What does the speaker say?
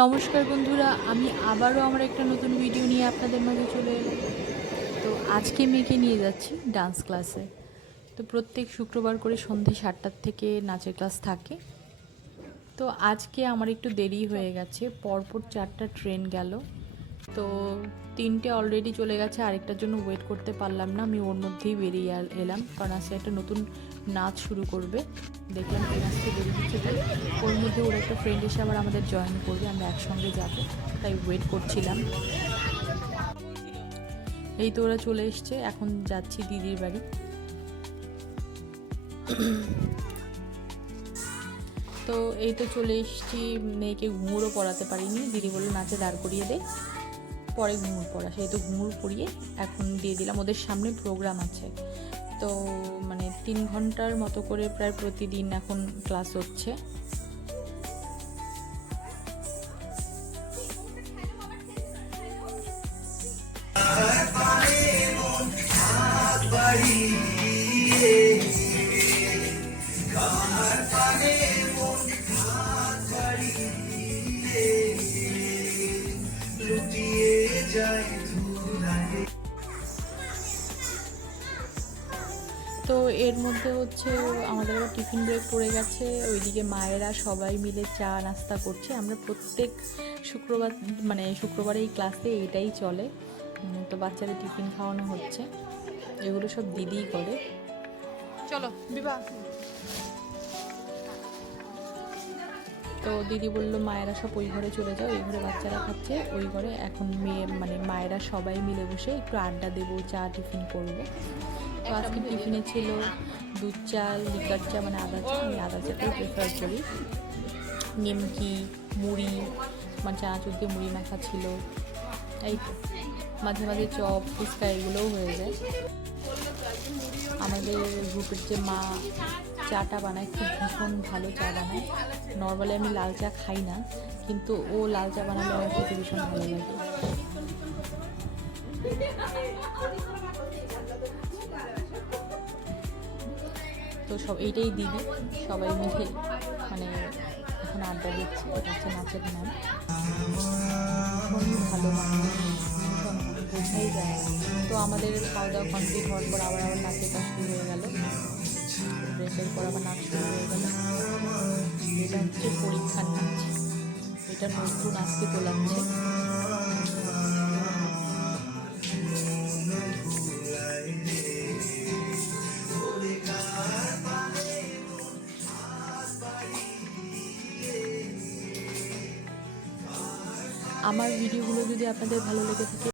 নমস্কার বন্ধুরা, আমি আবারও আমার একটা নতুন ভিডিও নিয়ে আপনাদের মাঝে চলে এলাম। তো আজকে মেয়েকে নিয়ে যাচ্ছি ডান্স ক্লাসে। তো প্রত্যেক শুক্রবার করে সন্ধ্যে 7টার থেকে নাচের ক্লাস থাকে। তো আজকে আমার একটু দেরি হয়ে গেছে, পরপর 4টা ট্রেন গেল। তো 3টে অলরেডি চলে গেছে, আরেকটার জন্য ওয়েট করতে পারলাম না। আমি ওর মধ্যেই বেরিয়ে এলাম, কারণ আজকে একটা নতুন নাচ শুরু করবে। দেখলাম এই নাচটা বেরিয়ে দিচ্ছে, তাই ওর মধ্যে ওর একটা ফ্রেন্ড এসে আবার আমাদের জয়েন করবে, আমরা একসঙ্গে যাব, তাই ওয়েট করছিলাম। এই তো ওরা চলে এসছে, এখন যাচ্ছি দিদির বাড়ি। তো এই তো চলে এসেছি, মেয়েকে ঘুঙুরও পরাতে পারিনি, দিদি বললো নাচে দাঁড় করিয়ে দে, পরে ঘুঙুর পরা। সেই তো ঘুঙুর পরিয়ে এখন দিয়ে দিলাম। ওদের সামনে প্রোগ্রাম আছে, তো মানে 3 ঘন্টার মতো করে প্রায় প্রতিদিন এখন ক্লাস হচ্ছে। তো এর মধ্যে হচ্ছে আমাদের আবার টিফিন ব্রেক পড়ে গেছে, ওইদিকে মায়েরা সবাই মিলে চা নাস্তা করছে। আমরা প্রত্যেক শুক্রবার মানে শুক্রবারে এই ক্লাসে এইটাই চলে। তো বাচ্চাদের টিফিন খাওয়ানো হচ্ছে, এগুলো সব দিদিই করে। চলো বিবাহ। তো দিদি বললো মায়েরা সব ওই ঘরে চলে যাও, ওই ঘরে বাচ্চারা খাচ্ছে, ওই ঘরে এখন মেয়ে মানে মায়েরা সবাই মিলে বসে একটু আড্ডা দেবো, চা টিফিন করবো। তো আজকে টিফিনে ছিল দুধ চা, লিকার চা মানে আদা চা, আমি আদা চাটাই প্রেফার করি। নিমকি, মুড়ি মানে চানাচুর দিয়ে মুড়ি মাখা ছিল। এই তো মাঝে মাঝে চপ, ফুচকা এগুলোও হয়ে যায়। আমাদের গ্রুপের যে মা চাটা বানায়, খুব ভীষণ ভালো চা বানায়। নর্মালি আমি লাল চা খাই না, কিন্তু ও লাল চা বানালে আমার খেতে ভীষণ ভালো লাগে। তো সব এইটাই দিদি সবাই মিলে মানে এখন আড্ডা দিচ্ছি। এটা হচ্ছে নাচের নাম, ভীষণ ভালো মানুষ, ভীষণ ভালো, বোঝাই যায় না। তো আমাদের খাওয়া দাওয়া কমপ্লিট হওয়ার পর আবার নাচের কাজ শুরু হয়ে গেল। ব্রেকের পর আবার নাচ শুরু হয়ে গেল। এটা হচ্ছে পরীক্ষার নাচ, এটা নতুন আজকে তোলাচ্ছে। আমার ভিডিওগুলো যদি আপনাদের ভালো লেগে থাকে